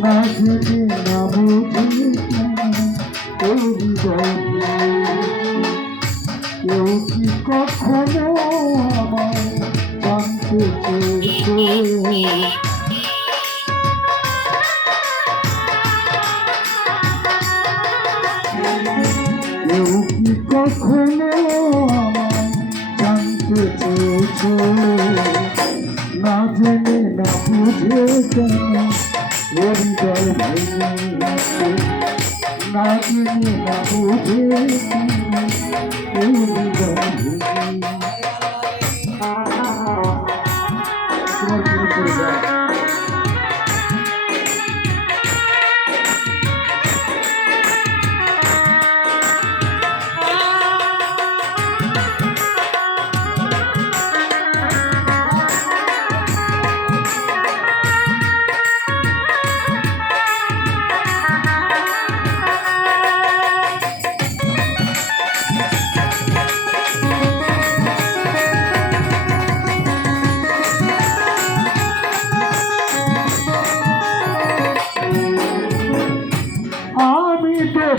না জেনে না বুঝে হৃদয় কেউ কি কখনো আমায় জানতে চেয়েছে কেউ কি কখনো জানতে চেয়েছে না জেনে না বুঝে কেন ভেঙেছে না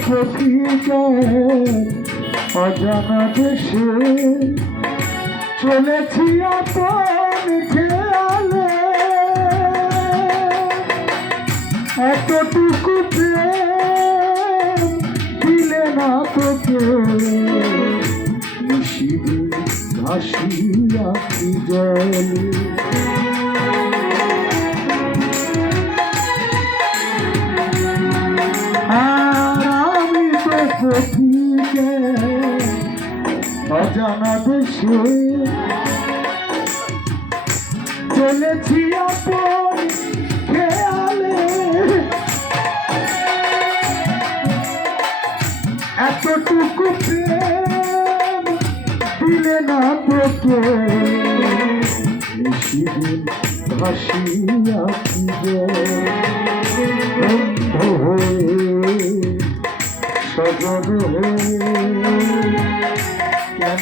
তো প্রকৃত অজানা দেশে। চলেছি আপন খেয়ালে এতটুকু দিলে না তোকে। জলে। অজানা চলেছি আপন খেয়ালে। এতটুকু প্রেম দিলে না তোকে। নিশিদিন ভাসিয়া কি হয়ে সজল হয়ে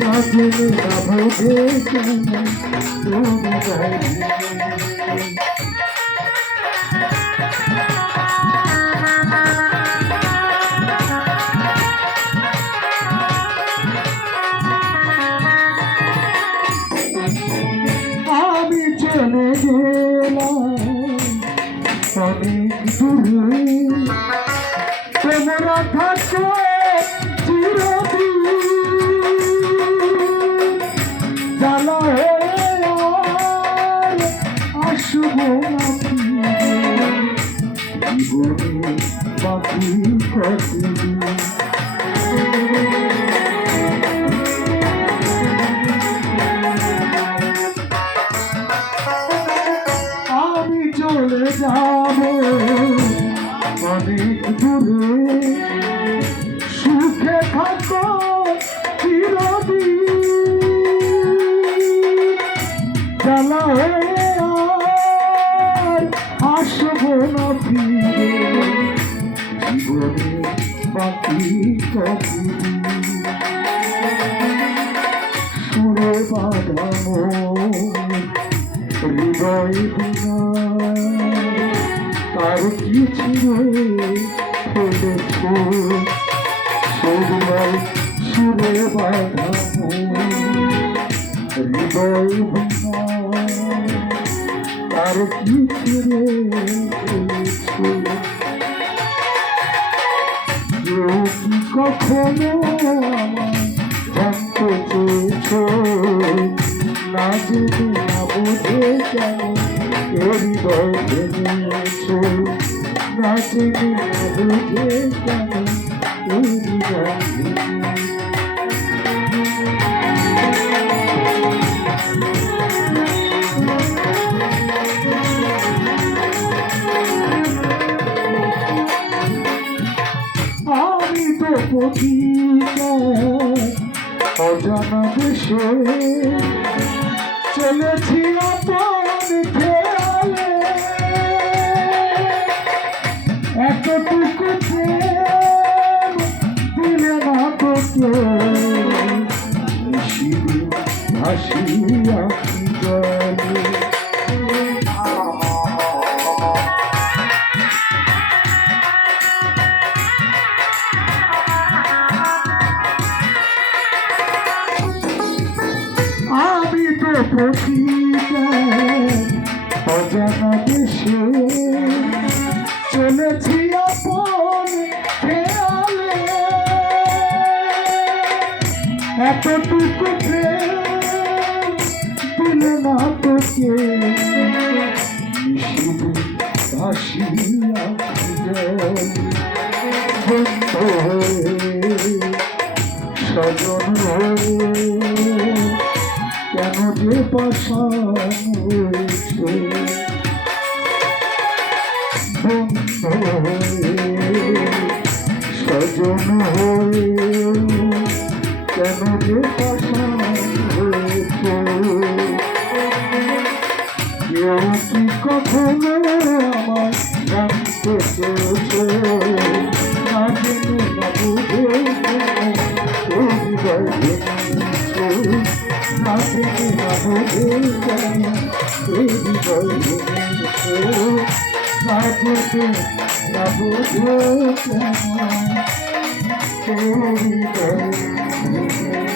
এই হৃদয়ে আমি চলে গেলাম। অনেক তোমরা থাকো আসব জীবনে বাকি আমি চলে যাব অনেক দূরে সুখে থাকো চিরদিন জ্বালা হয়ে জীবনে বাকি কতদিন সুরে বাঁধানো হৃদয় বিনা তার কি ছিঁড়ে ফেলেছ সৌরয় সুরে বাঁধানো হৃদয় বিনা তার কি ছিঁড়ে কখনো আমায় জানতে চেয়েছো না জেনে না বুঝে কেন হৃদয় ভেঙেছো না জেনে না বুঝে কেন হৃদয় ভেঙেছো অজানা দেশে চলেছি এতটুকু দিলে না তোকে ভাসিয়া জলে অজানা দেশে চলেছি আপন খেয়ালে এতটুকু প্রেম না তোকে ভাসিয়া জল হয়ে সজন হয়ে সজন হয়ে কেন যে পাশান হয়েছে কেউ কি কখনো আমার জানতে চেয়েছে না জেনে না বুঝে কেন হৃদয় ভেঙেছে না জেনে বুঝে কেন হৃদয় ভেঙেছে না জেনে হৃদয় ভেঙেছে